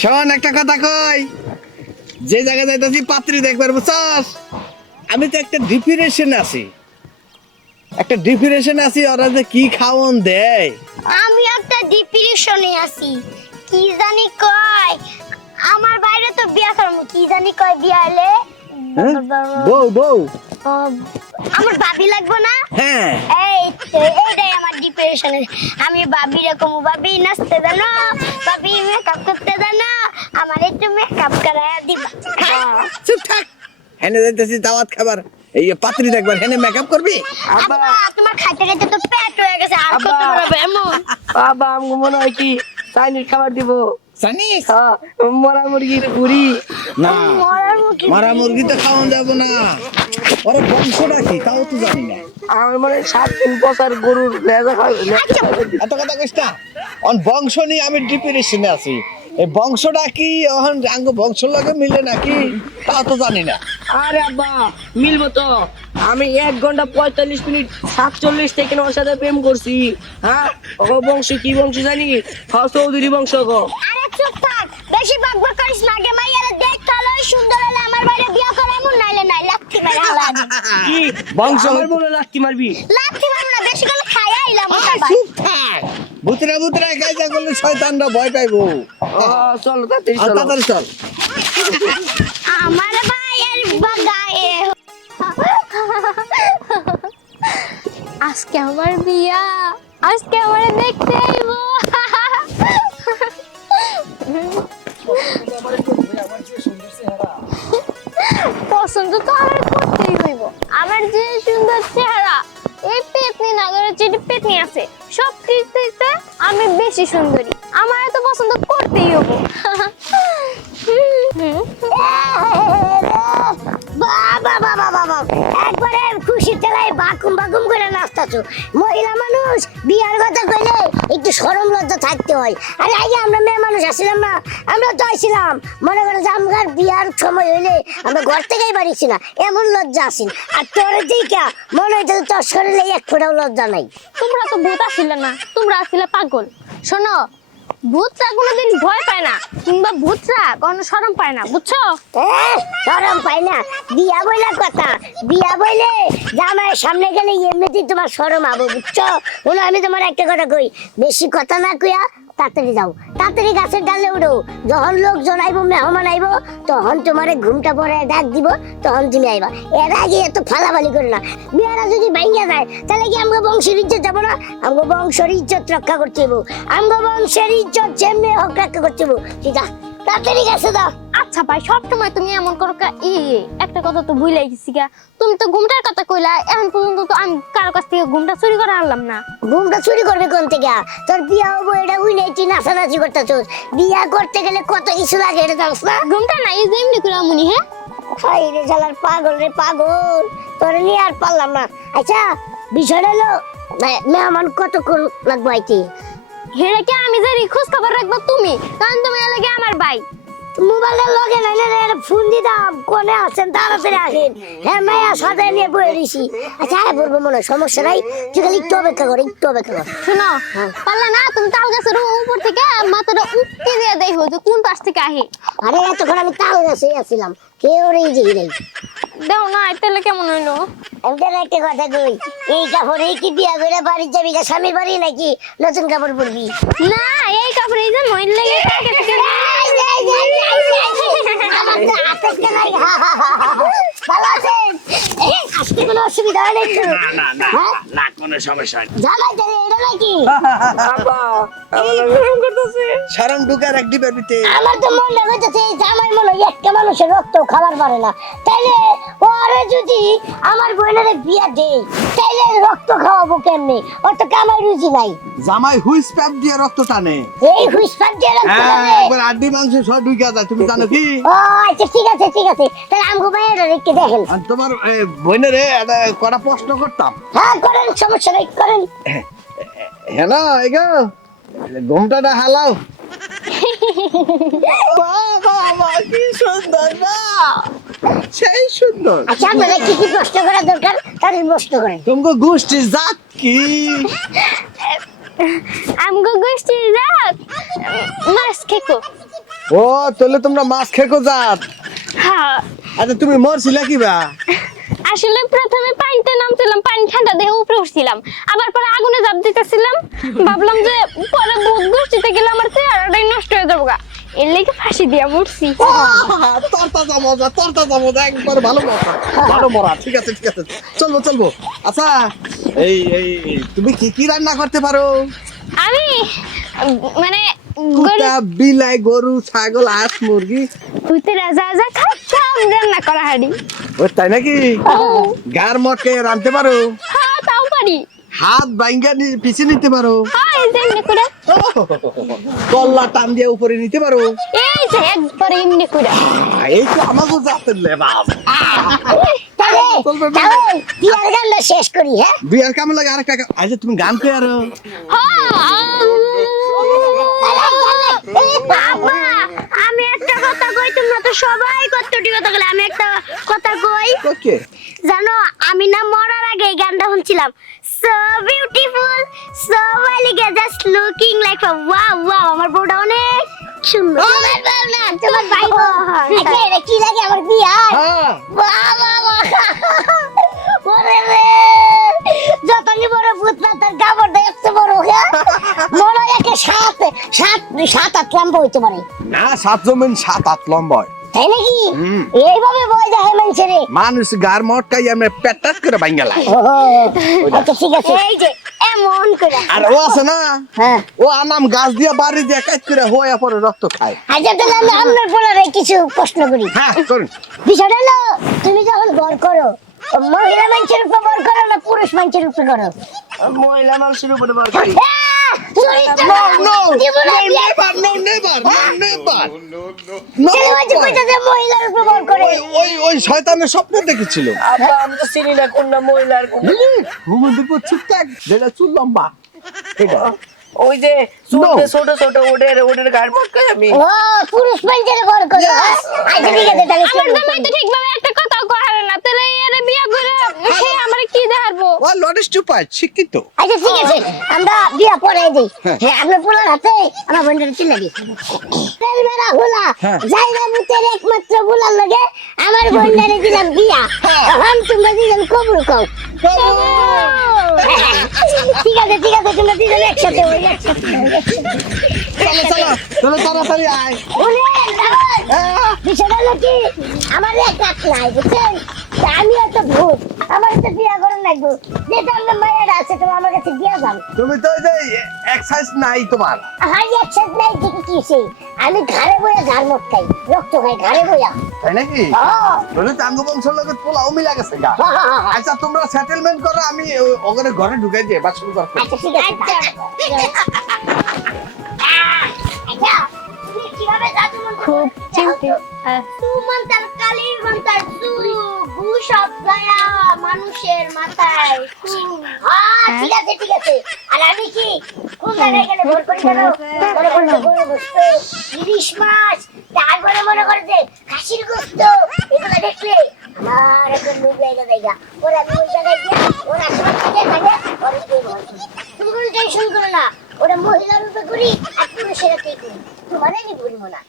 শোন একটা কথা কই? যে জায়গায় যাইতেছি পাত্রী দেখবার বুঝছস? আমি তো একটা ডিপ্রেশন আছি। একটা ডিপ্রেশন আছি ওরা যে কি খাওন দেয়। আমি একটা ডিপ্রেশনে আছি। কি জানি কয়? আমার বাইরে তো বিয়া করব কি জানি কয় বিয়া হলে? হ্যাঁ? বউ বউ? আমার ভাবি লাগবো না? হ্যাঁ। এই এইটাই আমার ডিপ্রেশনে আমি ভাবি রকম ভাবি নাচতে জানো ভাবি মেকআপ করতে জানো আমার একটু মেকআপ করায় দিবা। চুপ থাক। হেনে যাইতেছি দাওয়াত খাবার। এই পাত্রী দেখবার হেনে মেকআপ করবি? আব্বা তোমার খাইতে খাইতে তো পেট হয়ে গেছে আর করতে পারবে এমন মনে হয় কি চাইনিজ খাবার দিব। জানিস হ্যাঁ, মরা মুরগির ঘুরি না। মারা মুরগি তো খাওয়ান যাব না। ওর বংশটা কি? তাও তো জানি না। আমার মনে সাত দিন বছর গরুর লেজা খাওয়া আচ্ছা এত কথা না। অন বংশ নিয়ে আমি ডিপ্রেশনে আছি। এই বংশটা কি? অহন আঙ্গ বংশ লাগে মিলে নাকি? তাও তো জানি না। আরে আব্বা মিলবো তো। আমি এক ঘণ্টা পঁয়তাল্লিশ মিনিট সাতচল্লিশ সেকেন্ড ওর সাথে প্রেম করছি। হ্যাঁ? ও বংশ কি বংশ জানি? হ্যাঁ চৌধুরী বংশ গো। চুপ থাক বেশি বকবক করিস না আগে মাইয়ারে দেখ কালো সুন্দর হলে আমার বাইরে বিয়া করে এমন নাইলে নাই লাথি মারে হালা কি? বংশ আমার মারবি? লাথি মারবো না বেশি করে খাইয়া আইলাম চুপ থাক। ভূতরা ভূতরা কাজা করলে শয়তানরা ভয় পাইবো। চলো তাড়াতাড়ি চল। আমার ভাইয়ের বাগায়ে আজকে আমার বিয়া আজকে আমার দেখতে আইব। পছন্দ তো আমার করতেই হইব। আমার যে সুন্দর চেহারা এই পেতনি নাগরের যেটি পেতনি আছে সব কিছুতে আমি বেশি সুন্দরী। আমার তো পছন্দ করতেই হইব। বাবা বাবা বাবা। বাকুম বাকুম করে নাচতাছো। মহিলা মানুষ, বিয়ার কথা কইলে একটু সরম লজ্জা থাকতে হয়। আরে আগে আমরা মেয়ে মানুষ আসছিলাম না, আমরা তো আইছিলাম। মনে করো যে আমার বিয়ার সময় হইলে আমরা ঘর থেকেই বাড়িছি না, এমন লজ্জা আসিন আর তোর দিকা, মনে হইতে তোর শরীরে এক ফোঁটাও লজ্জা নাই। তোমরা তো ভূত আসছিলে না, তোমরা আসছিলে পাগল। শোনো ভূতরা কোনোদিন ভয় পায় না, কিংবা ভূতরা কোনো শরম পায় না, বুঝছ? শরম পাই না। বিয়া বইলা কথা। বিয়া বইলে জামাইয়ের সামনে গেলে এমনিতেই তোমার শরম আবো, বুঝছ? বলো আমি তোমার একটা কথা কই। বেশি কথা না কইয়া তাড়াতাড়ি যাও। তাড়াতাড়ি গাছের ডালে উঠো যখন লোকজন জনাইব, মেহমান আইব, তখন তোমার ঘুমটা পরে ডাক দিব, তখন তুমি আইবা। এর আগে এত ফালাফালি করো না। বিয়ারা যদি ভাঙ্গা যায়, তাহলে কি আমগো বংশের ইজ্জত যাব না? আমগো বংশের ইজ্জত রক্ষা করতে হইব। আমগো বংশের ইজ্জত যেমনি হোক রক্ষা করতে হইব। ঠিক আছে? তাড়াতাড়ি গাছে দাও আচ্ছা ভাই সব সময় তুমি এমন করো ই একটা কথা তো ভুলে গেছি গা। তুমি তো ঘুমটার কথা কইলা এখন পর্যন্ত তো আমি কারও কাছ থেকে ঘুমটা চুরি করে আনলাম না। ঘুমটা চুরি করবে কোন থেকে? তোর বিয়া হব এটা তুই নাচানাচি করতেছিস। বিয়া করতে গেলে কত কিছু লাগে এটা জানিস না? ঘুমটা না এই যে এমনি করে আমুনি হ্যাঁ? হাই রে শালার পাগল রে পাগল তোর নিয়ে আর পারলাম না। আচ্ছা বিষয়টা হলো মেহমান কতক্ষণ লাগবো আইতে? হেরে কি আমি জানি খোঁজ খবর রাখব তুমি? কারণ তুমি এলাকে আমার ভাই। মোবাইলটা লগে নাই না রে ফোন দিতাম কোনে আছেন তাড়াতাড়ি আসেন। হ্যাঁ মায়া সাথে নিয়ে বয়ে দিছি। আচ্ছা হ্যাঁ বলব মনে সমস্যা নাই। তুই খালি একটু অপেক্ষা কর একটু অপেক্ষা কর। শোনো পারলে না তুমি তাল গাছের উপর থেকে মাথাটা দিয়ে দেখো যে কোন পাশ থেকে আহে। আরে এতক্ষণ আমি তাল গাছে আছিলাম। কেউ রে যে নাই দেখো না তাহলে কেমন হইল? আমি একটা কথা কই এই কাপড়ে কি বিয়া করে বাড়ি যাবি স্বামীর বাড়ি নাকি নতুন কাপড় পরবি? না এই কাপড় এই যে মহিল আমার তো কেনাই ভালো আছেন আজকে কোনো অসুবিধা হয় নাই তো হ্যাঁ? না কোনো সমস্যা নেই জামাই তাহলে এটা নাকি? আব্বা গরম করতেছে? সারাম ঢুকার এক ডিবের ভিতরে। আমার তো মনে হইতেছে এই জামাই মনে হয় একটা মানুষের রক্ত খাবার পারে না। তাইলে ওরে যদি আমার বোনের বিয়া দেই তাইলে রক্ত খাওয়াবো কেমনে? ওর তো কামাই রুচি নাই। জামাই হুইস প্যাপ দিয়ে রক্ত টানে। এই হুইসপাত দিয়ে রক্ত হ্যাঁ খাবে একবার আড্ডি মাংস সব ঢুকা যায় তুমি জানো কি? ও আচ্ছা ঠিক আছে ঠিক আছে। তাহলে আমগো ভাইয়েরা রেখে দেখেন। তোমার বোনের কটা প্রশ্ন করতাম। হ্যাঁ করেন সমস্যা নেই করেন। হ্যাঁ না এগো ঘুমটাটা হালাও। বাবা কি সুন্দর না। সেই সুন্দর। আচ্ছা আপনারা কি কি প্রশ্ন করা দরকার? তাদের প্রশ্ন করেন। তোমাকে গোষ্ঠী জাত কি? আমগো গোষ্ঠীর রাত খেকো। ও তাহলে তোমরা মাছ খেকো যাত হ্যাঁ। আচ্ছা তুমি মরছিলা কি বা? আসলে প্রথমে পানিতে নামছিলাম পানি ঠান্ডা দেখে উপরে উঠছিলাম। আবার পরে আগুনে জাপ দিতেছিলাম। ভাবলাম যে পরে ভূত গোষ্ঠীতে গেলে আমার চেহারাটাই নষ্ট হয়ে যাব গা। এর লেগে ফাঁসি দিয়া মরছি। তরতাজা মজা তরতাজা মজা একবার ভালো মজা ভালো মরা। ঠিক আছে ঠিক আছে। চলবো চলবো। আচ্ছা এই এই, তুমি কি কি রান্না করতে পারো? আমি মানে কুত্তা বিলাই গরু ছাগল হাঁস মুরগি। ভূতেরা যা যা খায় সব রান্না করা হাড়ি। ও তাই নাকি? গার মটকে রাঁধতে পারো? হ্যাঁ তাও পারি। হাত নি- পিছে নিতে পারো? হ্যাঁ এই যে এমনি করে। কল্লা টান দিয়ে উপরে নিতে পারো? এই যে একবারে এমনি করে। এই তো আমাকে জাতের লেবাস বিয়ার গানটা শেষ করি হ্যাঁ? বিয়ার লাগে? আরেকটা আচ্ছা তুমি গান কে আরও? এই বাবা আমি একটা কথা কই তোমরা তো সবাই কতটি কথা বলে আমি একটা কথা কই। ওকে। জানো আমি না মরার আগে এই গানটা শুনছিলাম। So beautiful so elegant just looking like a wow wow আমার বউটা অনেক সুন্দর। তোমার বউ না তোমার ভাই বউ। আচ্ছা এটা কি লাগে আমার বিয়া হ্যাঁ সাত সাত আট লম্বা হইতে পারে। না সাত জমিন সাত আট লম্বা হয়। তাই নাকি? এইভাবে বই যায় মানুষের। রে মানুষ গার মটকাই আমরা পেটাস করে লাগে আচ্ছা ঠিক আছে। এই যে এমন করে। আর ও আছে না? হ্যাঁ। ও আনাম গাছ দিয়া বাড়ি দিয়া কাজ করে হইয়া পরে রক্ত খায়। আচ্ছা তাহলে আমি আপনার বলারে কিছু প্রশ্ন করি। হ্যাঁ করুন। বিষয়টা হলো তুমি যখন বর করো মহিলা মানুষের উপর বর করো না পুরুষ মানুষের উপর করো? মহিলা মানুষের উপরে বার করি! চুরিটা No, no, no, never, no, never, no, never. No, ছেলে মানুষ never. মহিলার ওই ওই ওই শয়তানের স্বপ্ন দেখেছিল। আব্বা আমি তো চিনি না কোনটা মহিলার কোনটা। ঘুমন্দিপুর ঠিকঠাক যেটা চুল লম্বা এটা ওই যে ছোট ছোট ছোট ওদের ওদের গাড় মটকাই আমি। ও পুরুষ বর করে। হ্যাঁ? আচ্ছা ঠিক আছে তাহলে আমার তো ঠিকভাবে একটা কথাও কহারে না তাহলে বিয়া করে সে আমার কি দেখাবো ও লট স্টুপার শিক্ষিত। আচ্ছা ঠিক আছে। আমরা বিয়া পড়াই দিই হ্যাঁ। হ্যাঁ আপনার পোলার হাতে আমার বোনটার চিল্লা দিই। তেল মেরা হুলা হ্যাঁ। জায়গা মুতের একমাত্র বুলার লগে আমার বোনটারে দিলাম বিয়া। হ্যাঁ। এখন তোমরা দিলেন কবুল কও ঠিক আছে ঠিক আছে তোমরা দিলেন একসাথে ওই একসাথে চলো চলো চলো তাড়াতাড়ি আয়। হ্যাঁ। বিষয়টা হলো কি? আমার এক কাজ নাই বুঝছেন? আমি একটা ভূত। আমার তো বিয়া করেন লাগবো যেটা আমার মায়ের আছে আমার কাছে দিয়া তুমি তো যে এক্সারসাইজ নাই তোমার। একসাথ নাই দেখি কি সে আমি ঘাড়ে বইয়া ঘাড় মটকাই রক্ত খাই ঘাড়ে বইয়া। তাই নাকি? বলে চাঙ্গু বংশের লোকের পোলাও মিলা গেছে গা। আচ্ছা তোমরা সেটেলমেন্ট করো আমি ওখানে ঘরে ঢুকাই দিয়ে বাস শুরু করো আচ্ছা ঠিক আছে আচ্ছা, তুমি কীভাবে জাদু মন্ত্র খুব চিন্তিত। সুমন্তার সু গু মানুষের মাথায়। হ্যাঁ ঠিক আছে ঠিক আছে। আর আমি কি কোন জায়গায় গেলে ভোর করি জানো মনে করতে গরু গোস্ত ইলিশ মাছ তারপরে মনে করে যে খাসির গোস্ত এগুলো দেখলে আমার একটা লোভ লাগে জায়গা। ওরা ওই জায়গায় গিয়ে ওরা সব থেকে ওরা। তুমি কোনো টেনশন করো না। ওরা মহিলার রূপে করি আর পুরুষের কে করি আমি বলব না।